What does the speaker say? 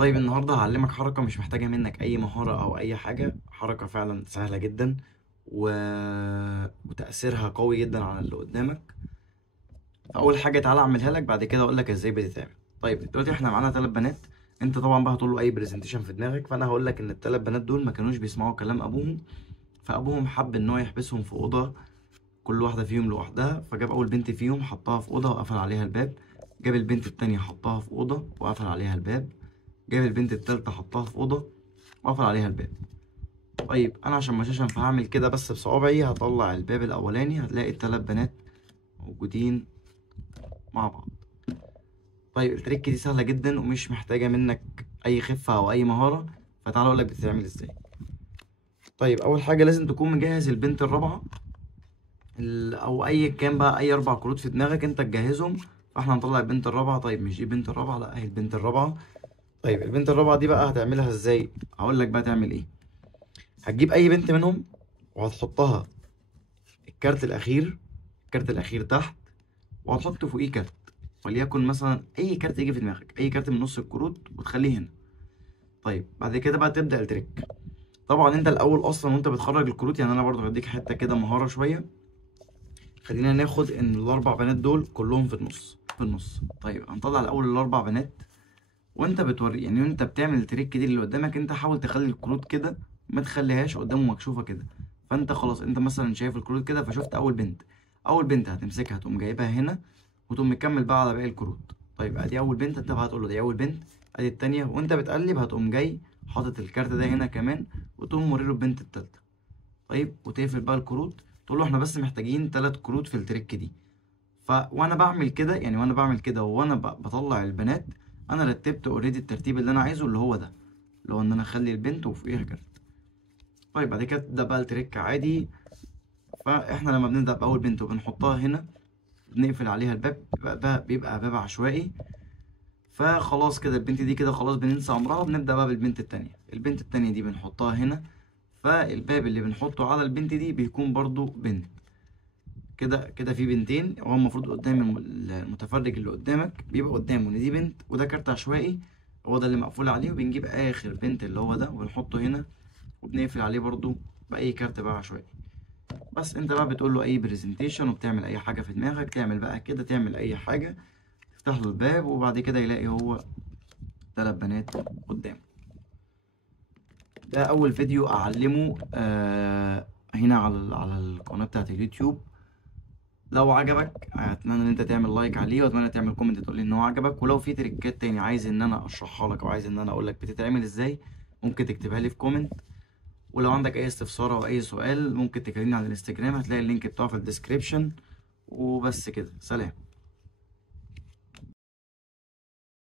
طيب النهارده هعلمك حركة مش محتاجة منك أي مهارة أو أي حاجة، حركة فعلا سهلة جدا و... وتأثيرها قوي جدا على اللي قدامك. أول حاجة تعالى أعملها لك، بعد كده أقول لك إزاي بتتعمل. طيب دلوقتي إحنا معانا 3 بنات. أنت طبعا بقى هتقول له أي برزنتيشن في دماغك، فأنا هقول لك إن ال3 بنات دول ما كانوش بيسمعوا كلام أبوهم، فأبوهم حب إن هو يحبسهم في أوضة كل واحدة فيهم لوحدها. فجاب أول بنت فيهم حطها في أوضة وقفل عليها الباب، جاب البنت التانية حطها في أوضة وقفل عليها الباب، جاب البنت التالتة حطها في أوضة وقفل عليها الباب. طيب أنا عشان مشاشن فهعمل كده بس بصوابعي، هطلع الباب الأولاني هتلاقي ال3 بنات موجودين مع بعض. طيب التريك دي سهلة جدا ومش محتاجة منك أي خفة أو أي مهارة، فتعالى أقولك بتتعمل إزاي. طيب أول حاجة لازم تكون مجهز البنت الرابعة، أو أي كان بقى أي 4 كروت في دماغك أنت تجهزهم. فاحنا هنطلع البنت الرابعة. طيب مش دي البنت الرابعة، لا أهي البنت الرابعة. طيب البنت الرابعة دي بقى هتعملها إزاي؟ هقولك بقى تعمل إيه. هتجيب أي بنت منهم وهتحطها الكارت الأخير، الكارت الأخير تحت، وهتحط فوقيه كارت، وليكن مثلا أي كارت يجي في دماغك، أي كارت من نص الكروت وتخليه هنا. طيب بعد كده بقى تبدأ التريك. طبعا أنت الأول أصلا وأنت بتخرج الكروت، يعني أنا برضو هديك حتة كده مهارة شوية. خلينا ناخد إن ال4 بنات دول كلهم في النص في النص. طيب هنطلع الأول ال4 بنات، وأنت بتوري يعني وأنت بتعمل التريك دي اللي قدامك، أنت حاول تخلي الكروت كده، ما تخليهاش قدامه مكشوفة كده. فأنت خلاص أنت مثلا شايف الكروت كده، فشفت أول بنت، أول بنت هتمسكها تقوم جايبها هنا وتقوم مكمل بقى على باقي الكروت. طيب ادي اول بنت، انت بقى هتقول له دي اول بنت، ادي التانية، وانت بتقلب هتقوم جاي حاطط الكارت ده هنا كمان وتقوم موري له البنت التالتة. طيب وتقفل بقى الكروت، تقول له احنا بس محتاجين 3 كروت في التريك دي. وانا بعمل كده يعني وانا بعمل كده وانا بطلع البنات، انا رتبت اوريدي الترتيب اللي انا عايزه، اللي هو ده، اللي هو ان انا اخلي البنت وفوقيها كارت. طيب بعد كده تبدا بقى التريك عادي. فاحنا لما بنبدا باول بنت وبنحطها هنا، بنقفل عليها الباب، بيبقى باب عشوائي. فخلاص كده البنت دي كده خلاص بننسى امرها، بنبدأ بقى بالبنت التانية. البنت التانية دي بنحطها هنا، فالباب اللي بنحطه على البنت دي بيكون برضو بنت. كده كده في بنتين، هو المفروض قدام المتفرج اللي قدامك بيبقى قدامه ان دي بنت وده كارت عشوائي، هو ده اللي مقفول عليه. وبنجيب اخر بنت اللي هو ده وبنحطه هنا وبنقفل عليه برضو بأي كارت بقى عشوائي. بس انت بقى بتقول له اي برزنتيشن وبتعمل اي حاجة في دماغك، تعمل بقى كده، تعمل اي حاجة، تفتح له الباب وبعد كده يلاقي هو 3 بنات قدامه. ده اول فيديو اعلمه هنا على القناه بتاعت اليوتيوب. لو عجبك اتمنى ان انت تعمل لايك عليه، واتمنى تعمل كومنت تقول لي ان هو عجبك. ولو في تريكات تاني عايز ان انا اشرحها لك او عايز ان انا اقول لك بتتعمل ازاي، ممكن تكتبها لي في كومنت. ولو عندك اي استفسار او اي سؤال ممكن تكلمني على الانستجرام، هتلاقي اللينك بتاعه في الديسكريبشن. وبس كده، سلام.